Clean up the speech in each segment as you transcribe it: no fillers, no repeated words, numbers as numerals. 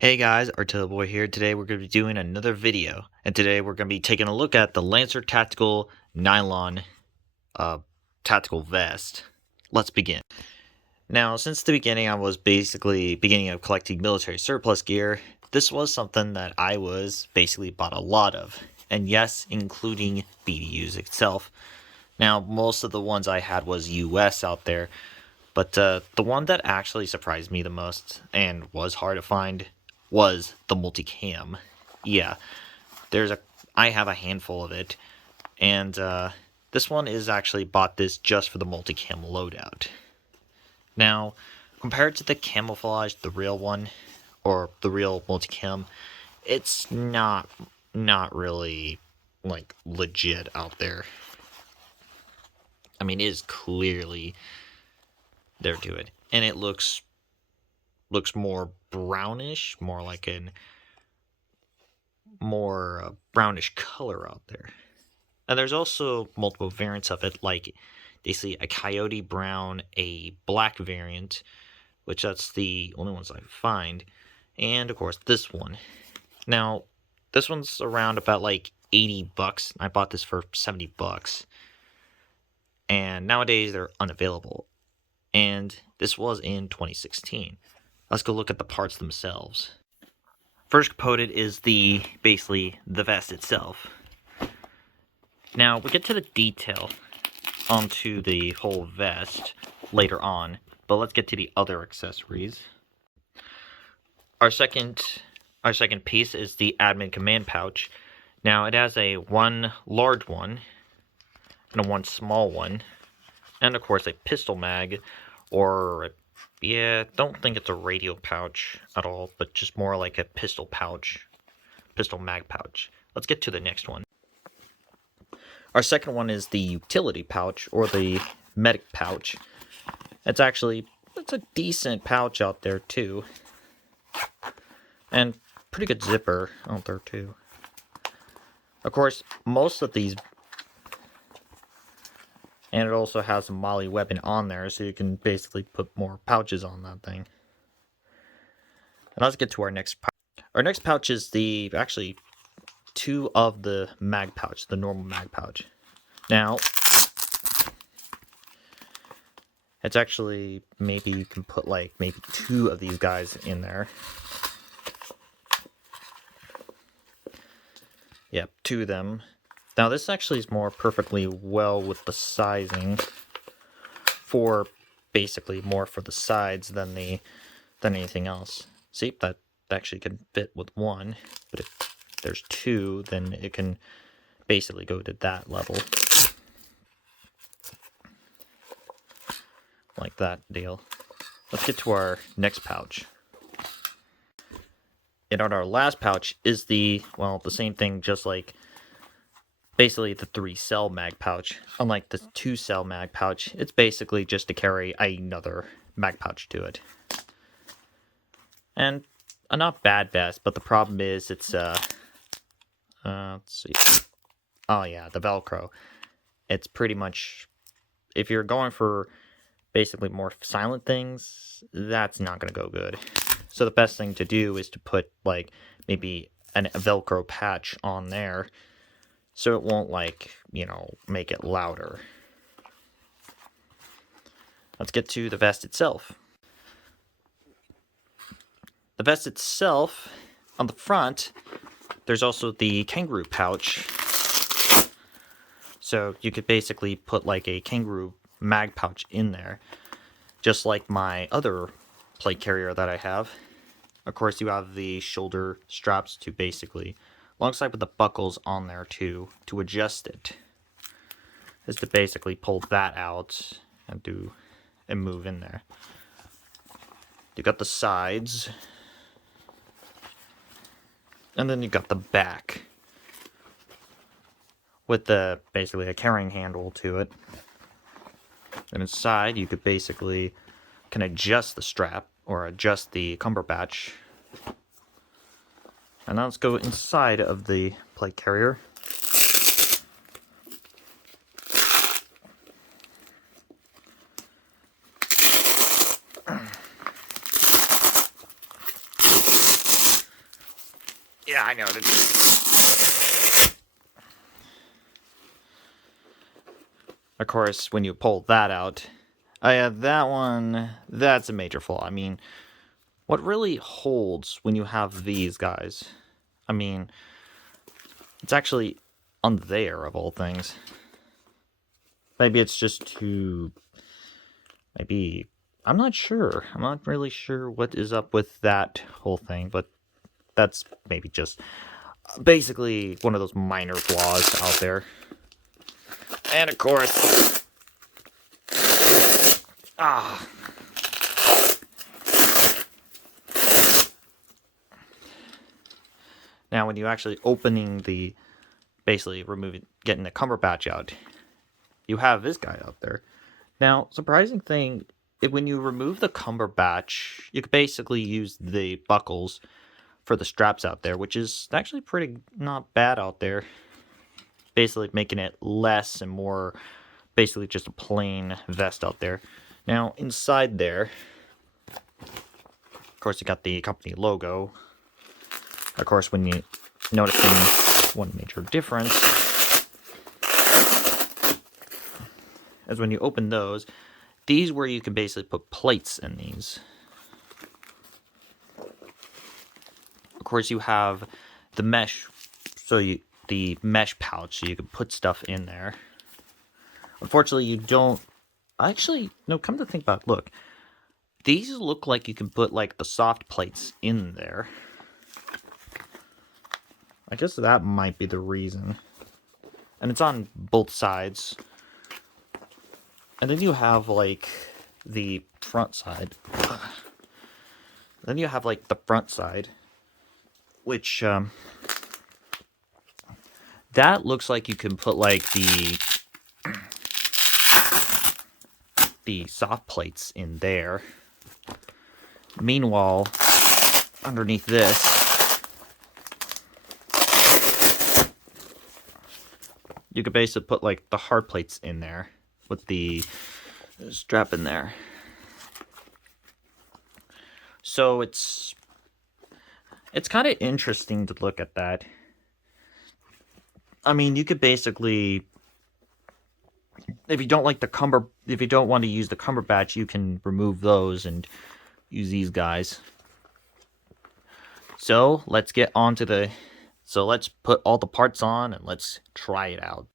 Hey guys, Artilla Boy here. Today we're going to be doing another video, and today we're going to be taking a look at the Lancer Tactical Nylon Tactical Vest. Let's begin. Now, since the beginning, I was basically beginning of collecting military surplus gear. This was something that I was basically bought a lot of, and yes, including BDUs itself. Now, most of the ones I had was US out there, but the one that actually surprised me the most and was hard to find was the multicam. Yeah, I have a handful of it, and this one is actually bought this just for the multicam loadout. Now, compared to the camouflage, the real one, or the real multicam, it's not really like legit out there. I mean, it is clearly there to it, and it looks more brownish, more like an more brownish color out there. And there's also multiple variants of it, like they see a coyote brown, a black variant, which that's the only ones I find, and of course this one. Now, this one's around about like 80 bucks. I bought this for 70 bucks. And nowadays they're unavailable. And this was in 2016. Let's go look at the parts themselves. First component is basically the vest itself. Now, we get to the detail onto the whole vest later on, but let's get to the other accessories. Our second piece is the admin command pouch. Now, it has one large one and one small one, and of course a pistol mag, or don't think it's a radio pouch at all, but just more like a pistol mag pouch. Let's get to the next one. Our second one is the utility pouch, or the medic pouch. It's a decent pouch out there too, and pretty good zipper out there too. Of course, most of these, and it also has a Molly weapon on there, so you can basically put more pouches on that thing. And let's get to our next pouch. Our next pouch is actually two of the mag pouch, the normal mag pouch. Now, it's actually, maybe you can put like maybe two of these guys in there. Yep, two of them. Now this actually is more perfectly well with the sizing, for basically more for the sides than anything else. See, that actually can fit with one, but if there's two, then it can basically go to that level. Like that deal. Let's get to our next pouch. And on our last pouch is the same thing, just like basically the 3-cell mag pouch. Unlike the 2-cell mag pouch, it's basically just to carry another mag pouch to it. And a not bad vest, but the problem is it's let's see. Oh yeah, the Velcro. It's pretty much, if you're going for basically more silent things, that's not going to go good. So the best thing to do is to put like maybe a Velcro patch on there, so it won't make it louder. Let's get to the vest itself. The vest itself, on the front, there's also the kangaroo pouch. So you could basically put like a kangaroo mag pouch in there, just like my other plate carrier that I have. Of course, you have the shoulder straps to basically, alongside with the buckles on there too, to adjust it. Is to basically pull that out and move in there. You got the sides, and then you got the back with basically a carrying handle to it. And inside, you could basically can adjust the strap or adjust the cumberbatch. And now let's go inside of the plate carrier. Yeah, I know. Of course, when you pull that out, yeah, that one, that's a major flaw. I mean, what really holds when you have these guys? I mean, it's actually on there, of all things. Maybe it's just too... Maybe... I'm not sure. I'm not really sure what is up with that whole thing, but that's maybe just basically one of those minor flaws out there. And of course... Now, when you're actually opening the... Basically, getting the Cumberbatch out, you have this guy out there. Now, surprising thing, when you remove the Cumberbatch, you can basically use the buckles for the straps out there, which is actually pretty not bad out there. Basically making it less and more basically just a plain vest out there. Now, inside there, of course, you got the company logo. Of course, when you noticing one major difference is when you open those, these where you can basically put plates in these. Of course, you have the mesh, the mesh pouch, so you can put stuff in there. Unfortunately, you don't. Actually, no. Come to think about it, look, these look like you can put like the soft plates in there. I guess that might be the reason. And it's on both sides. And then you have like the front side. Then you have like the front side, which that looks like you can put like the soft plates in there. Meanwhile, underneath this, you could basically put like the hard plates in there with the strap in there. So it's kind of interesting to look at that. I mean, you could basically, if you don't want to use the Cumberbatch, you can remove those and use these guys. So let's get on to so let's put all the parts on and let's try it out.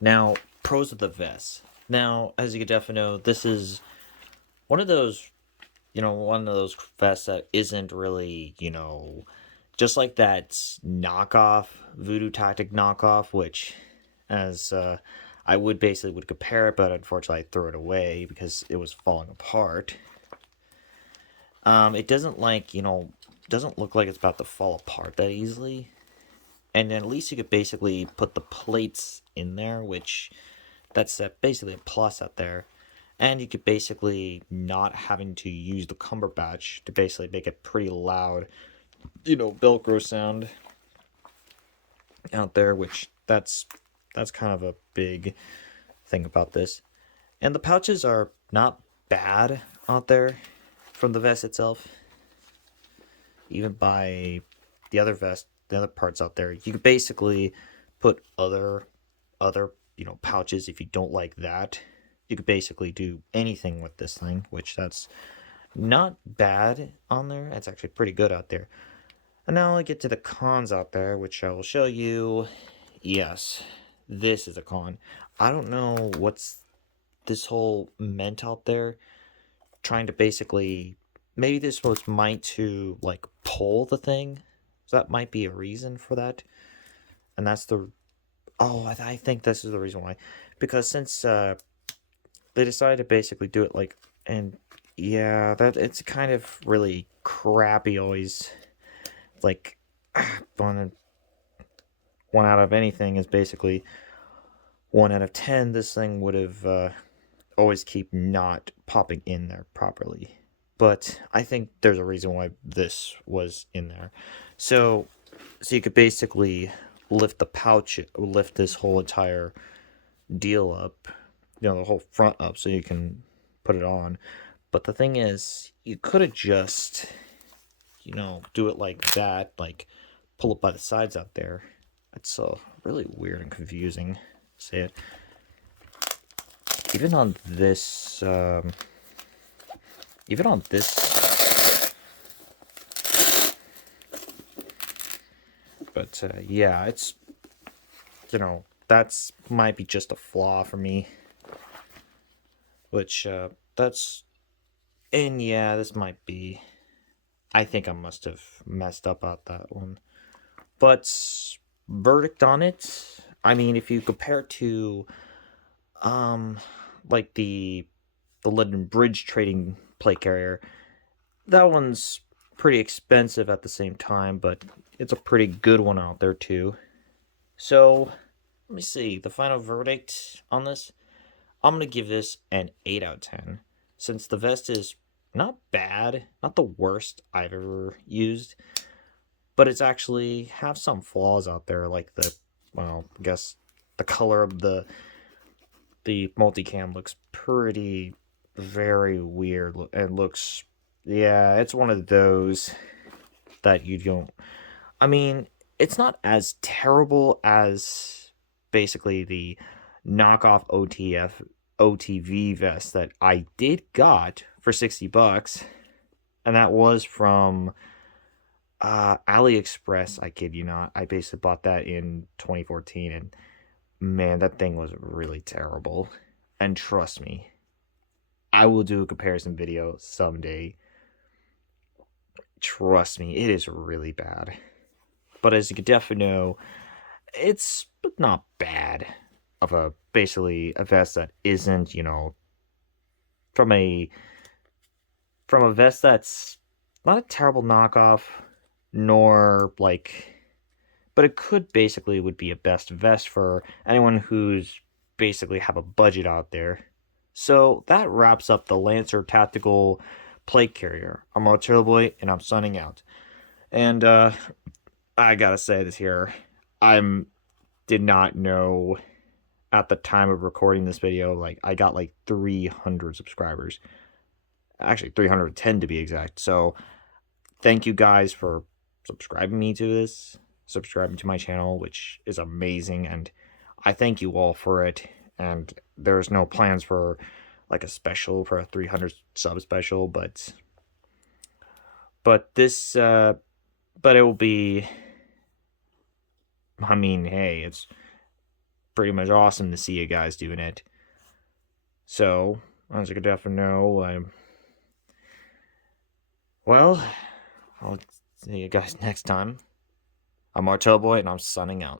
Now, pros of the vest. Now, as you can definitely know, this is one of those, one of those vests that isn't really, just like that knockoff, Voodoo Tactic knockoff, which, as I would compare it, but unfortunately I threw it away because it was falling apart. It doesn't doesn't look like it's about to fall apart that easily. And then at least you could basically put the plates in there, which that's basically a plus out there. And you could basically not having to use the Cumberbatch to basically make it pretty loud, Velcro sound out there, which that's kind of a big thing about this. And the pouches are not bad out there. from the vest itself. You can buy the other vest, the other parts out there. You could basically put other pouches if you don't like that. You could basically do anything with this thing, which that's not bad on there. It's actually pretty good out there. And now I get to the cons out there, which I will show you. Yes, this is a con. I don't know what's this whole meant out there. Trying to basically, maybe this was meant to like pull the thing. So that might be a reason for that. And that's the, oh, I think this is the reason why. Because since they decided to basically do it like, and yeah, that it's kind of really crappy always. Like, one out of anything is basically 1 out of 10. This thing would have always keep not popping in there properly. But I think there's a reason why this was in there. So you could basically lift the pouch, lift this whole entire deal up, the whole front up, so you can put it on. But the thing is, you could have just, do it like that, like pull it by the sides out there. It's really weird and confusing. Say it. Even on this, but yeah, it's, that's might be just a flaw for me. Which, and yeah, this might be, I think I must have messed up at that one. But, verdict on it, I mean, if you compare it to, like the London Bridge trading plate carrier, that one's pretty expensive at the same time, but it's a pretty good one out there too. So, let me see, the final verdict on this, I'm going to give this an 8 out of 10. Since the vest is not bad, not the worst I've ever used, but it's actually have some flaws out there, like I guess the color of the multicam looks pretty very weird and looks, yeah, it's one of those that you don't, I mean, it's not as terrible as basically the knockoff OTV vest that I did got for $60, and that was from AliExpress. I kid you not. I basically bought that in 2014, and man, that thing was really terrible. And trust me, I will do a comparison video someday. Trust me, it is really bad. But as you can definitely know, it's not bad of basically a vest that isn't, from a vest that's not a terrible knockoff, nor like, but it could basically would be a best vest for anyone who's basically have a budget out there. So that wraps up the Lancer Tactical Plate Carrier. I'm Boy, and I'm signing out. And I gotta say this here, did not know at the time of recording this video, like I got like 300 subscribers. Actually 310 to be exact. So thank you guys for subscribing to my channel, which is amazing, and I thank you all for it. And there's no plans for like a special for a 300 sub special, but this but it will be, I mean, hey, it's pretty much awesome to see you guys doing it. So, as you can definitely know, well, I'll see you guys next time. I'm Boy, and I'm signing out.